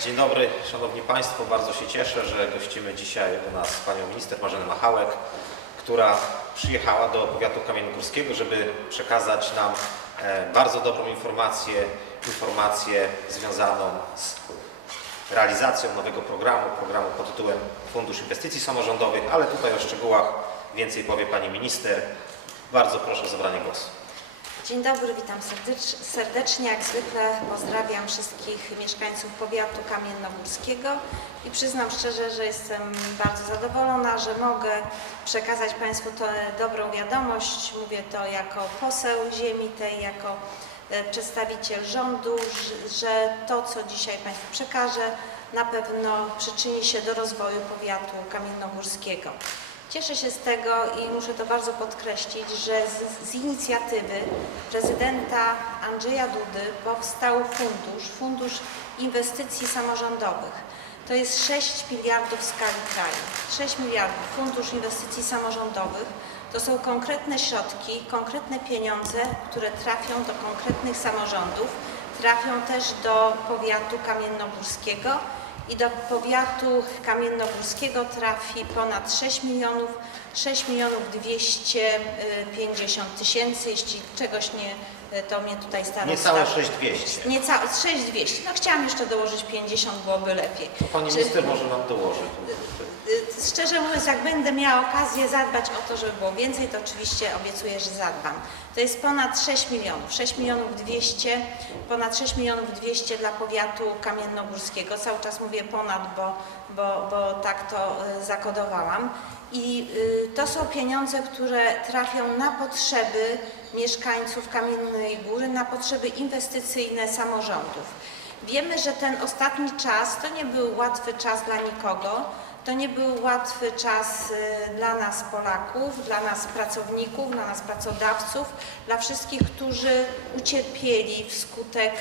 Dzień dobry, Szanowni Państwo. Bardzo się cieszę, że gościmy dzisiaj u nas Panią Minister Marzenę Machałek, która przyjechała do powiatu kamiennogórskiego, żeby przekazać nam e, bardzo dobrą informację, informację związaną z realizacją nowego programu, programu pod tytułem Fundusz Inwestycji Samorządowych, ale tutaj o szczegółach więcej powie Pani Minister. Bardzo proszę o zabranie głosu. Dzień dobry, witam serdecz, serdecznie. Jak zwykle pozdrawiam wszystkich mieszkańców powiatu kamiennogórskiego i przyznam szczerze, że jestem bardzo zadowolona, że mogę przekazać Państwu tę dobrą wiadomość. Mówię to jako poseł ziemi tej, jako e, przedstawiciel rządu, że to, co dzisiaj Państwu przekażę, na pewno przyczyni się do rozwoju powiatu kamiennogórskiego. Cieszę się z tego i muszę to bardzo podkreślić, że z, z inicjatywy prezydenta Andrzeja Dudy powstał fundusz, Fundusz Inwestycji Samorządowych. To jest 6 miliardów w skali kraju. 6 miliardów Fundusz Inwestycji Samorządowych to są konkretne środki, konkretne pieniądze, które trafią do konkretnych samorządów, trafią też do powiatu kamiennogórskiego i do powiatu kamiennogórskiego trafi ponad 6 milionów, 6 milionów 250 tysięcy, jeśli czegoś nie, to mnie tutaj starosta... Niecałe 6200. Niecałe 6200. No chciałam jeszcze dołożyć 50, byłoby lepiej. To Pani Czy- Minister może nam dołoży. Y, Szczerze mówiąc, jak będę miała okazję zadbać o to, żeby było więcej, to oczywiście obiecuję, że zadbam. To jest ponad 6 milionów, 6 milionów 200, ponad 6 milionów 200 dla powiatu kamiennogórskiego. Cały czas mówię ponad, bo, bo, bo tak to y, zakodowałam. I y, to są pieniądze, które trafią na potrzeby mieszkańców Kamiennej Góry, na potrzeby inwestycyjne samorządów. Wiemy, że ten ostatni czas to nie był łatwy czas dla nikogo. To nie był łatwy czas y, dla nas Polaków, dla nas pracowników, dla nas pracodawców, dla wszystkich, którzy ucierpieli wskutek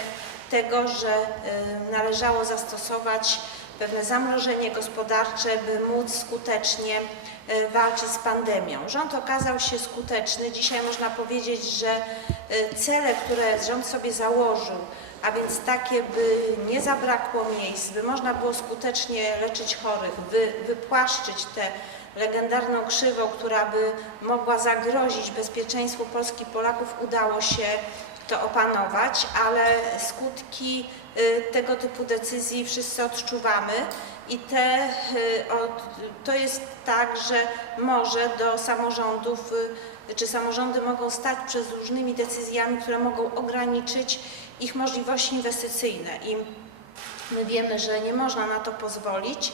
tego, że y, należało zastosować pewne zamrożenie gospodarcze, by móc skutecznie y, walczyć z pandemią. Rząd okazał się skuteczny. Dzisiaj można powiedzieć, że y, cele, które rząd sobie założył, a więc takie, by nie zabrakło miejsc, by można było skutecznie leczyć chorych, by wypłaszczyć tę legendarną krzywą, która by mogła zagrozić bezpieczeństwu Polski Polaków, udało się to opanować, ale skutki tego typu decyzji wszyscy odczuwamy i te, y, to jest tak, że może do samorządów, y, czy samorządy mogą stać przed różnymi decyzjami, które mogą ograniczyć ich możliwości inwestycyjne i my wiemy, że nie można na to pozwolić.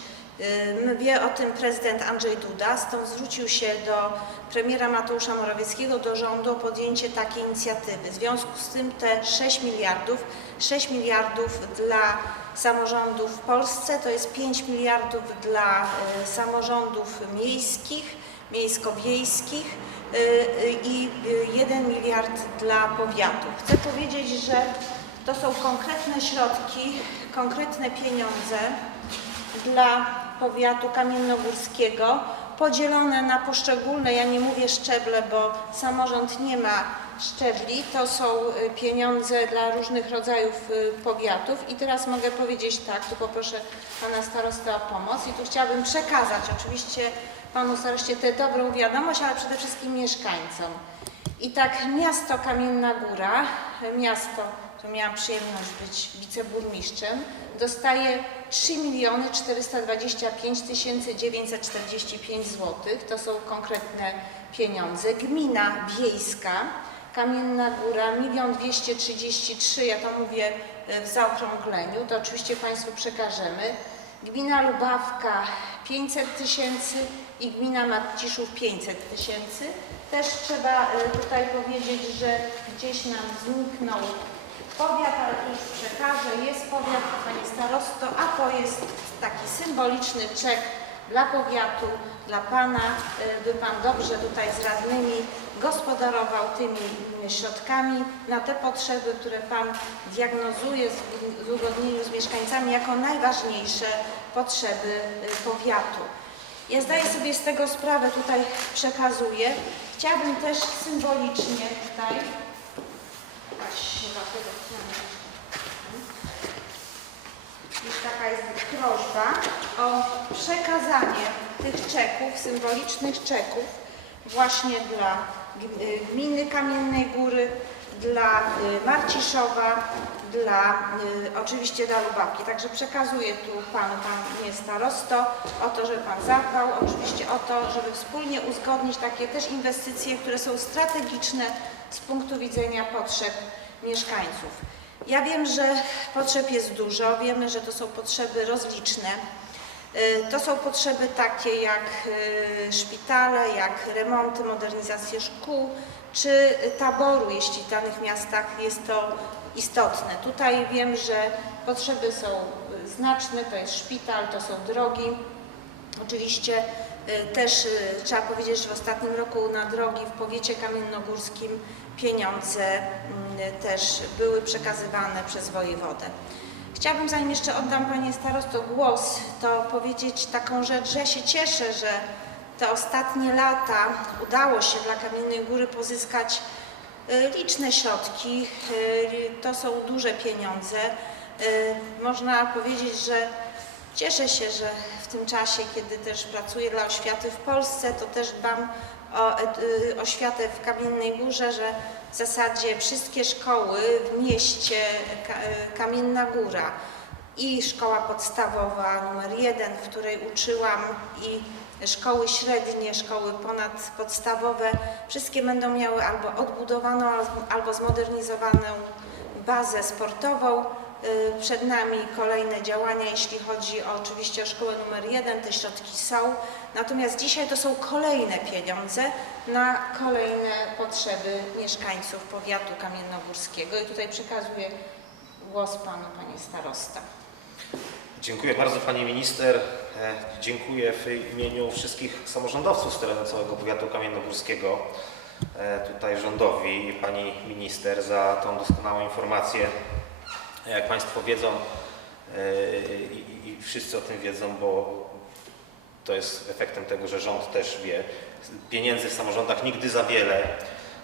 Wie o tym prezydent Andrzej Duda, stąd zwrócił się do premiera Mateusza Morawieckiego, do rządu o podjęcie takiej inicjatywy. W związku z tym te 6 miliardów, 6 miliardów dla samorządów w Polsce, to jest 5 miliardów dla y, samorządów miejskich, miejsko-wiejskich y, y, i y, 1 miliard dla powiatów. Chcę powiedzieć, że to są konkretne środki, konkretne pieniądze dla powiatu kamiennogórskiego, podzielone na poszczególne, ja nie mówię szczeble, bo samorząd nie ma szczebli, to są y, pieniądze dla różnych rodzajów y, powiatów i teraz mogę powiedzieć tak, tu poproszę Pana Starostę o pomoc i tu chciałabym przekazać oczywiście Panu Staroście tę dobrą wiadomość, ale przede wszystkim mieszkańcom. I tak miasto Kamienna Góra, miasto, tu miałam przyjemność być wiceburmistrzem, dostaje 3 miliony 425 tysięcy 945 zł. To są konkretne pieniądze. Gmina wiejska Kamienna Góra 1 233 ja to mówię e, w zaokrągleniu, to oczywiście Państwu przekażemy. Gmina Lubawka 500 tysięcy i gmina Marciszów 500 tysięcy. Też trzeba e, tutaj powiedzieć, że gdzieś nam zniknął powiat, ale to już przekażę. Jest powiat, Panie Starosto, a to jest taki symboliczny czek dla powiatu, dla Pana, e, by Pan dobrze tutaj z radnymi gospodarował tymi mm, środkami na te potrzeby, które Pan diagnozuje w uzgodnieniu z mieszkańcami jako najważniejsze potrzeby e, powiatu. Ja zdaję sobie z tego sprawę, tutaj przekazuję. Chciałabym też symbolicznie tutaj, Ściany. iż taka jest prośba o przekazanie tych czeków, symbolicznych czeków właśnie dla y, gminy Kamiennej Góry, dla y, Marciszowa, dla y, oczywiście dla Lubawki. Także przekazuję tu panu, panie starosto, o to, żeby pan zadbał, oczywiście o to, żeby wspólnie uzgodnić takie też inwestycje, które są strategiczne z punktu widzenia potrzeb mieszkańców. Ja wiem, że potrzeb jest dużo, wiemy, że to są potrzeby rozliczne. Y, To są potrzeby takie jak y, szpitale, jak remonty, modernizacje szkół, czy taboru, jeśli w danych miastach jest to istotne. Tutaj wiem, że potrzeby są y, znaczne, to jest szpital, to są drogi. Oczywiście też y, trzeba powiedzieć, że w ostatnim roku na drogi w powiecie kamiennogórskim pieniądze mm, też były przekazywane przez wojewodę. Chciałabym, zanim jeszcze oddam Panie Starosto głos, to powiedzieć taką rzecz, że się cieszę, że te ostatnie lata udało się dla Kamiennej Góry pozyskać y, liczne środki. Y, To są duże pieniądze. Y, Można powiedzieć, że cieszę się, że w tym czasie, kiedy też pracuję dla oświaty w Polsce, to też dbam o y, oświatę w Kamiennej Górze, że w zasadzie wszystkie szkoły w mieście y, Kamienna Góra i szkoła podstawowa numer jeden, w której uczyłam i szkoły średnie, szkoły ponadpodstawowe, wszystkie będą miały albo odbudowaną, albo zmodernizowaną bazę sportową. Y, Przed nami kolejne działania, jeśli chodzi o, oczywiście o szkołę numer jeden, te środki są. Natomiast dzisiaj to są kolejne pieniądze na kolejne potrzeby mieszkańców powiatu kamiennogórskiego. I tutaj przekazuję głos panu, panie starosta. Dziękuję bardzo Pani Minister. E, Dziękuję w imieniu wszystkich samorządowców z terenu całego powiatu kamiennogórskiego, e, tutaj rządowi i Pani Minister za tą doskonałą informację. Jak Państwo wiedzą e, i, wszyscy o tym wiedzą, bo to jest efektem tego, że rząd też wie, pieniędzy w samorządach nigdy za wiele.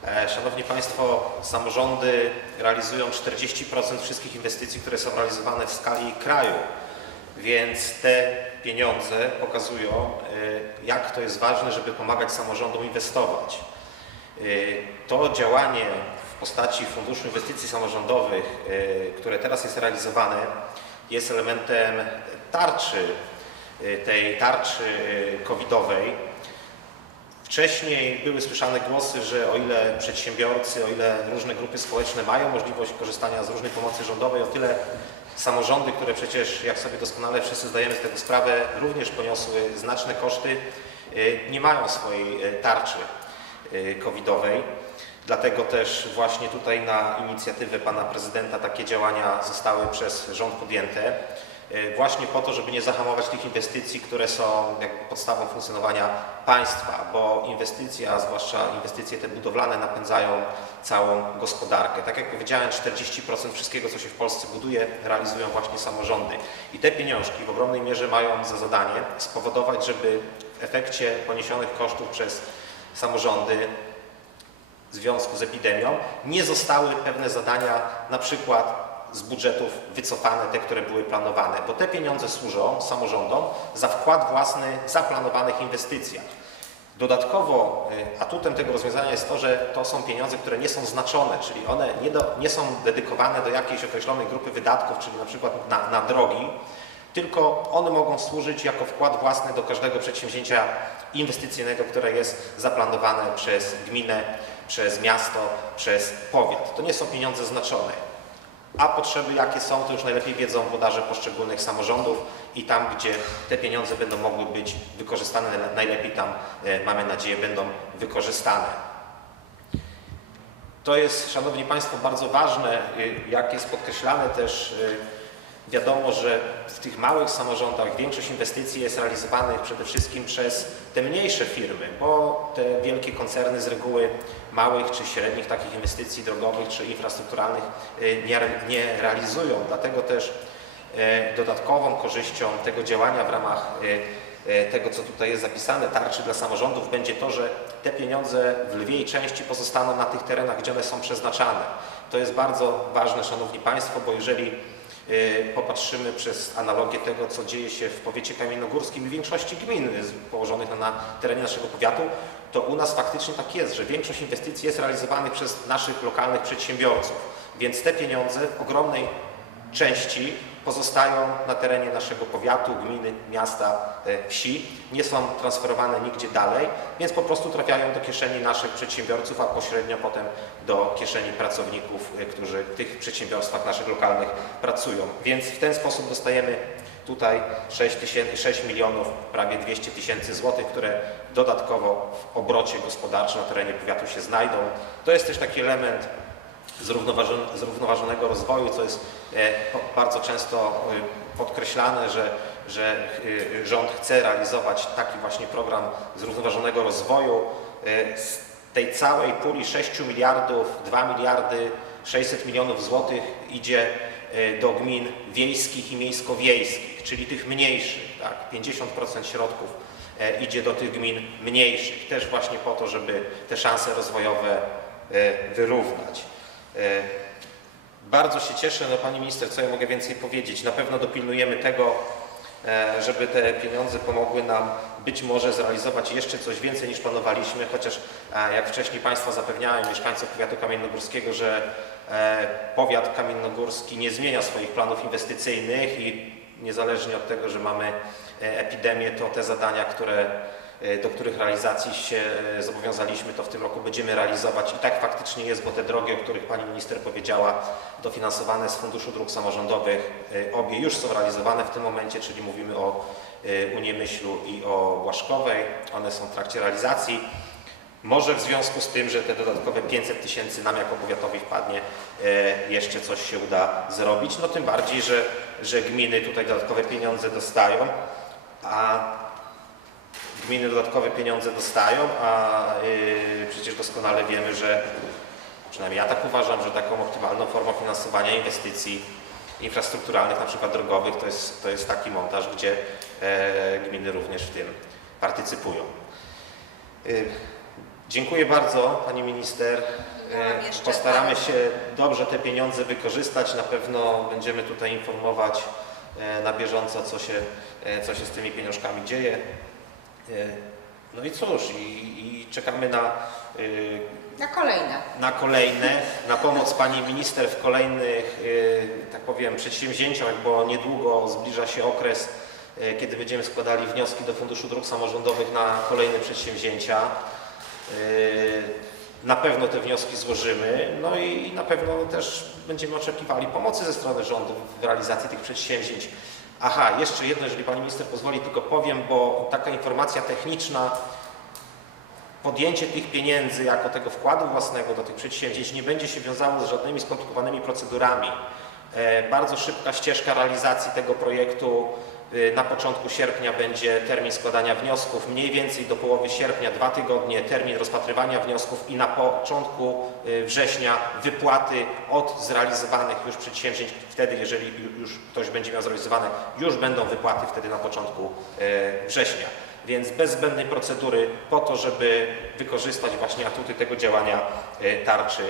E, Szanowni Państwo, samorządy realizują 40% wszystkich inwestycji, które są realizowane w skali kraju. Więc te pieniądze pokazują, y, jak to jest ważne, żeby pomagać samorządom inwestować. To działanie postaci Funduszu Inwestycji Samorządowych, y, które teraz jest realizowane, jest elementem tarczy, y, tej tarczy y, covidowej. Wcześniej były słyszane głosy, że o ile przedsiębiorcy, o ile różne grupy społeczne mają możliwość korzystania z różnej pomocy rządowej, o tyle samorządy, które przecież, jak sobie doskonale wszyscy zdajemy z tego sprawę, również poniosły znaczne koszty, nie mają swojej tarczy covidowej. Dlatego też właśnie tutaj na inicjatywę pana prezydenta takie działania zostały przez rząd podjęte. y, Właśnie po to, żeby nie zahamować tych inwestycji, które są podstawą funkcjonowania państwa, bo inwestycje, a zwłaszcza inwestycje te budowlane napędzają całą gospodarkę. Tak jak powiedziałem, 40% wszystkiego, co się w Polsce buduje, realizują właśnie samorządy. I te pieniążki w ogromnej mierze mają za zadanie spowodować, żeby w efekcie poniesionych kosztów przez samorządy w związku z epidemią nie zostały pewne zadania, na przykład z budżetów wycofane, te, które były planowane, bo te pieniądze służą samorządom za wkład własny w zaplanowanych inwestycjach. Dodatkowo y, atutem tego rozwiązania jest to, że to są pieniądze, które nie są znaczone, czyli one nie, do, nie są dedykowane do jakiejś określonej grupy wydatków, czyli na przykład na, na drogi, tylko one mogą służyć jako wkład własny do każdego przedsięwzięcia inwestycyjnego, które jest zaplanowane przez gminę, przez miasto, przez powiat. To nie są pieniądze znaczone. A potrzeby jakie są, to już najlepiej wiedzą włodarze poszczególnych samorządów i tam, gdzie te pieniądze będą mogły być wykorzystane, najlepiej tam, e, mamy nadzieję, będą wykorzystane. To jest, Szanowni Państwo, bardzo ważne, y, jak jest podkreślane też, y, wiadomo, że w tych małych samorządach większość inwestycji jest realizowanych przede wszystkim przez te mniejsze firmy, bo te wielkie koncerny z reguły małych czy średnich takich inwestycji drogowych czy infrastrukturalnych y, nie, nie realizują. Dlatego też y, dodatkową korzyścią tego działania w ramach y, tego, co tutaj jest zapisane, tarczy dla samorządów, będzie to, że te pieniądze w lwiej części pozostaną na tych terenach, gdzie one są przeznaczane. To jest bardzo ważne, Szanowni Państwo, bo jeżeli popatrzymy przez analogię tego, co dzieje się w powiecie kamiennogórskim i większości gmin położonych na terenie naszego powiatu, to u nas faktycznie tak jest, że większość inwestycji jest realizowanych przez naszych lokalnych przedsiębiorców. Więc te pieniądze w ogromnej części pozostają na terenie naszego powiatu, gminy, miasta, e, wsi, nie są transferowane nigdzie dalej, więc po prostu trafiają do kieszeni naszych przedsiębiorców, a pośrednio potem do kieszeni pracowników, e, którzy w tych przedsiębiorstwach naszych lokalnych pracują. Więc w ten sposób dostajemy tutaj 6, tysięcy, 6 milionów, prawie 200 tysięcy złotych, które dodatkowo w obrocie gospodarczym na terenie powiatu się znajdą. To jest też taki element zrównoważonego rozwoju, co jest e, bardzo często e, podkreślane, że, że e, rząd chce realizować taki właśnie program zrównoważonego rozwoju. Z tej całej puli 6 miliardów, 2 miliardy 600 milionów złotych idzie do gmin wiejskich i miejsko-wiejskich, czyli tych mniejszych, tak? 50% środków idzie do tych gmin mniejszych, też właśnie po to, żeby te szanse rozwojowe wyrównać. E, Bardzo się cieszę, no Pani Minister, co ja mogę więcej powiedzieć? Na pewno dopilnujemy tego, e, żeby te pieniądze pomogły nam być może zrealizować jeszcze coś więcej niż planowaliśmy, chociaż e, jak wcześniej Państwa zapewniałem mieszkańców powiatu kamiennogórskiego, że powiat kamiennogórski nie zmienia swoich planów inwestycyjnych i niezależnie od tego, że mamy epidemię, to te zadania, które do których realizacji się e, zobowiązaliśmy, to w tym roku będziemy realizować. I tak faktycznie jest, bo te drogi, o których Pani Minister powiedziała, dofinansowane z Funduszu Dróg Samorządowych, e, obie już są realizowane w tym momencie, czyli mówimy o e, Uniemyślu i o Błaszkowej. One są w trakcie realizacji. Może w związku z tym, że te dodatkowe 500 tysięcy nam jako powiatowi wpadnie, e, jeszcze coś się uda zrobić. No tym bardziej, że, że gminy tutaj dodatkowe pieniądze dostają, a gminy dodatkowe pieniądze dostają, a y, przecież doskonale wiemy, że przynajmniej ja tak uważam, że taką optymalną formą finansowania inwestycji infrastrukturalnych, na przykład drogowych, to jest, to jest taki montaż, gdzie e, gminy również w tym partycypują. Y, Dziękuję bardzo Pani Minister. E, Postaramy się dobrze te pieniądze wykorzystać. Na pewno będziemy tutaj informować e, na bieżąco, co się, co się z tymi pieniążkami dzieje. E, No i cóż, i, i czekamy na, y, Na kolejne. na kolejne, na pomoc Pani Minister w kolejnych, y, tak powiem, przedsięwzięciach, bo niedługo zbliża się okres, y, kiedy będziemy składali wnioski do Funduszu Dróg Samorządowych na kolejne przedsięwzięcia. Na pewno te wnioski złożymy, no i na pewno też będziemy oczekiwali pomocy ze strony rządu w realizacji tych przedsięwzięć. Aha, jeszcze jedno, jeżeli Pani Minister pozwoli, tylko powiem, bo taka informacja techniczna, podjęcie tych pieniędzy jako tego wkładu własnego do tych przedsięwzięć nie będzie się wiązało z żadnymi skomplikowanymi procedurami. E, Bardzo szybka ścieżka realizacji tego projektu. E, Na początku sierpnia będzie termin składania wniosków, mniej więcej do połowy sierpnia, dwa tygodnie, termin rozpatrywania wniosków i na początku e, września wypłaty od zrealizowanych już przedsięwzięć. Wtedy, jeżeli ju- już ktoś będzie miał zrealizowane, już będą wypłaty wtedy na początku e, września więc bez zbędnej procedury po to, żeby wykorzystać właśnie atuty tego działania tarczy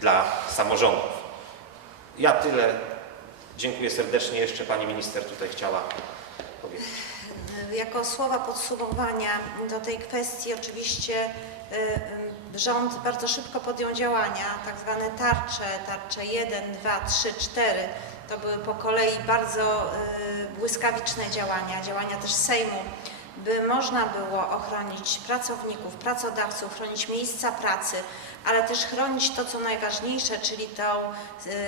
dla samorządów. Ja tyle. Dziękuję serdecznie. Jeszcze Pani Minister tutaj chciała powiedzieć. Jako słowa podsumowania do tej kwestii oczywiście y, y, rząd bardzo szybko podjął działania, tak zwane tarcze, tarcze 1, 2, 3, 4. To były po kolei bardzo y, błyskawiczne działania, działania też Sejmu, by można było ochronić pracowników, pracodawców, chronić miejsca pracy, ale też chronić to, co najważniejsze, czyli tą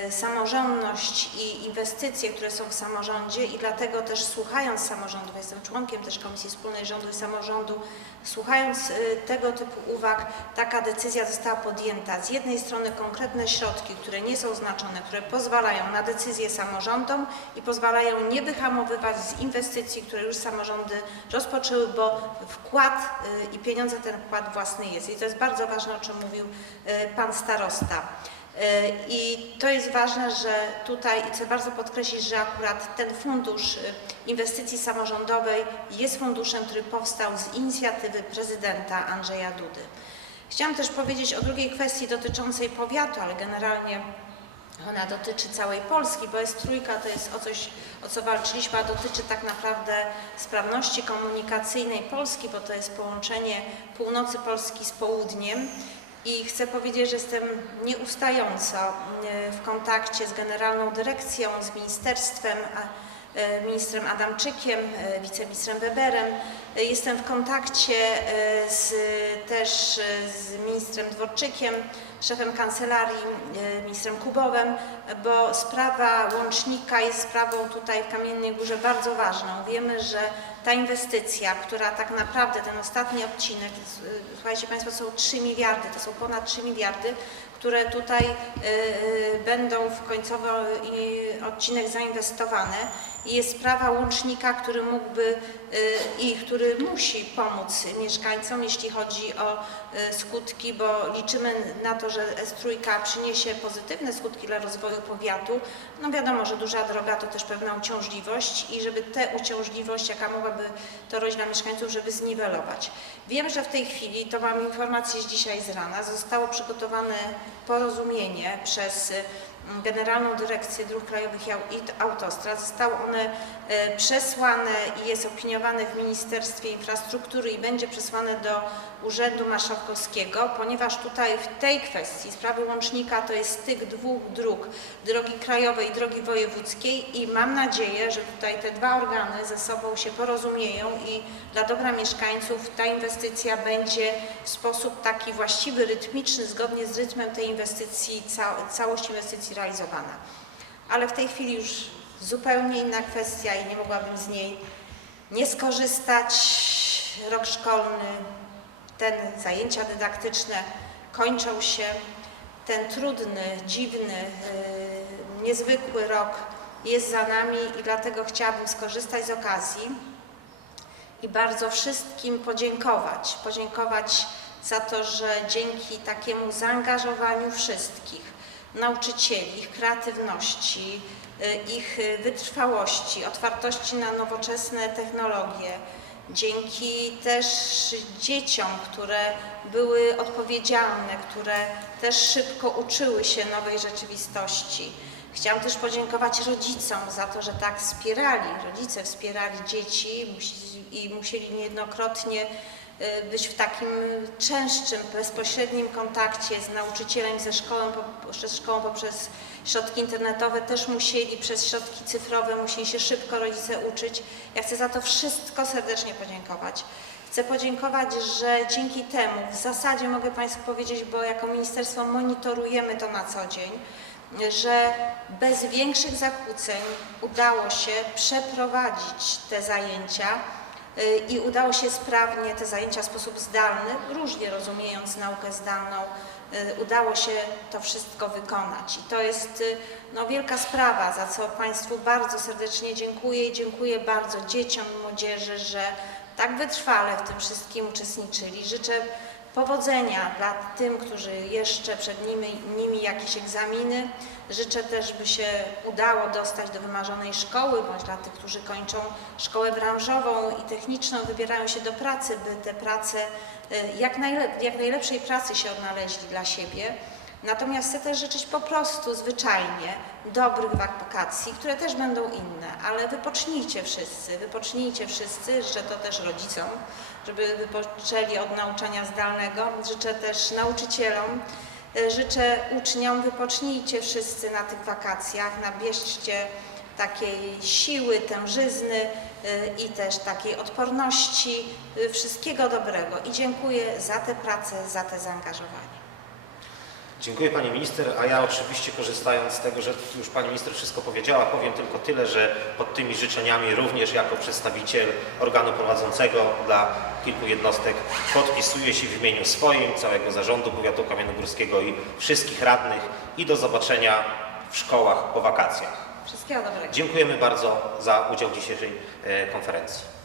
y, samorządność i inwestycje, które są w samorządzie i dlatego też słuchając samorządów, jestem członkiem też Komisji Wspólnej Rządu i Samorządu, słuchając y, tego typu uwag, taka decyzja została podjęta. Z jednej strony konkretne środki, które nie są znaczone, które pozwalają na decyzje samorządom i pozwalają nie wyhamowywać z inwestycji, które już samorządy rozpoczęły, bo wkład y, i pieniądze ten wkład własny jest. I to jest bardzo ważne, o czym mówił y, Pan Starosta. Y, I to jest ważne, że tutaj i chcę bardzo podkreślić, że akurat ten fundusz inwestycji samorządowej jest funduszem, który powstał z inicjatywy prezydenta Andrzeja Dudy. Chciałam też powiedzieć o drugiej kwestii dotyczącej powiatu, ale generalnie Ona dotyczy całej Polski, bo jest trójka, to jest o coś, o co walczyliśmy, a dotyczy tak naprawdę sprawności komunikacyjnej Polski, bo to jest połączenie północy Polski z południem. I chcę powiedzieć, że jestem nieustająco e, w kontakcie z Generalną Dyrekcją, z Ministerstwem, ministrem Adamczykiem, e, wiceministrem Weberem. E, Jestem w kontakcie e, z, też e, z ministrem Dworczykiem, szefem kancelarii, e, ministrem Kubowem, bo sprawa łącznika jest sprawą tutaj w Kamiennej Górze bardzo ważną. Wiemy, że ta inwestycja, która tak naprawdę, ten ostatni odcinek, e, słuchajcie Państwo, są 3 miliardy, to są ponad 3 miliardy, które tutaj e, e, będą w końcowy e, odcinek zainwestowane jest sprawa łącznika, który mógłby e, i który musi pomóc mieszkańcom, jeśli chodzi o e, skutki, bo liczymy na to, że S3 przyniesie pozytywne skutki dla rozwoju powiatu. No wiadomo, że duża droga to też pewna uciążliwość i żeby tę uciążliwość, jaka mogłaby to rodzić dla mieszkańców, żeby zniwelować. Wiem, że w tej chwili, to mam informację z dzisiaj z rana, zostało przygotowane porozumienie przez y, Generalną Dyrekcję Dróg Krajowych i Au- i Autostrad. Zostały one e, przesłane i jest opiniowane w Ministerstwie Infrastruktury i będzie przesłane do Urzędu Marszałkowskiego, ponieważ tutaj w tej kwestii sprawy łącznika to jest styk dwóch dróg, drogi krajowej i drogi wojewódzkiej i mam nadzieję, że tutaj te dwa organy ze sobą się porozumieją i dla dobra mieszkańców ta inwestycja będzie w sposób taki właściwy, rytmiczny, zgodnie z rytmem tej inwestycji, ca całość inwestycji Ale w tej chwili już zupełnie inna kwestia i nie mogłabym z niej nie skorzystać. Rok szkolny, ten zajęcia dydaktyczne kończą się. Ten trudny, dziwny, yy, niezwykły rok jest za nami i dlatego chciałabym skorzystać z okazji i bardzo wszystkim podziękować. Podziękować za to, że dzięki takiemu zaangażowaniu wszystkich, nauczycieli, ich kreatywności, y, ich y, wytrwałości, otwartości na nowoczesne technologie, dzięki też dzieciom, które były odpowiedzialne, które też szybko uczyły się nowej rzeczywistości. Chciałam też podziękować rodzicom za to, że tak wspierali, rodzice wspierali dzieci i musieli niejednokrotnie być w takim częstszym, bezpośrednim kontakcie z nauczycielem, ze szkołą, po- ze szkołą poprzez środki internetowe, też musieli przez środki cyfrowe, musieli się szybko rodzice uczyć. Ja chcę za to wszystko serdecznie podziękować. Chcę podziękować, że dzięki temu w zasadzie mogę Państwu powiedzieć, bo jako ministerstwo monitorujemy to na co dzień, że bez większych zakłóceń udało się przeprowadzić te zajęcia y, i udało się sprawnie te zajęcia w sposób zdalny, różnie rozumiejąc naukę zdalną, y, udało się to wszystko wykonać. I to jest y, no, wielka sprawa, za co Państwu bardzo serdecznie dziękuję i dziękuję bardzo dzieciom i młodzieży, że tak wytrwale w tym wszystkim uczestniczyli. Życzę powodzenia dla tym, którzy jeszcze przed nimi, nimi jakieś egzaminy. Życzę też, by się udało dostać do wymarzonej szkoły, bądź dla tych, którzy kończą szkołę branżową i techniczną, wybierają się do pracy, by te prace y, jak, najlep- jak najlepszej pracy się odnaleźli dla siebie. Natomiast chcę też życzyć po prostu zwyczajnie dobrych wakacji, które też będą inne, ale wypocznijcie wszyscy, wypocznijcie wszyscy, życzę to też rodzicom, żeby wypoczęli od nauczania zdalnego, życzę też nauczycielom, y, życzę uczniom, wypocznijcie wszyscy na tych wakacjach, nabierzcie takiej siły, tężyzny y, i też takiej odporności, y, wszystkiego dobrego i dziękuję za tę pracę, za te zaangażowanie. Dziękuję Pani Minister, a ja oczywiście korzystając z tego, że już Pani Minister wszystko powiedziała, powiem tylko tyle, że pod tymi życzeniami również jako przedstawiciel organu prowadzącego dla kilku jednostek podpisuję się w imieniu swoim, całego zarządu powiatu kamiennogórskiego i wszystkich radnych i do zobaczenia w szkołach po wakacjach. Wszystkiego dobrego. Dziękujemy bardzo za udział w dzisiejszej e, konferencji.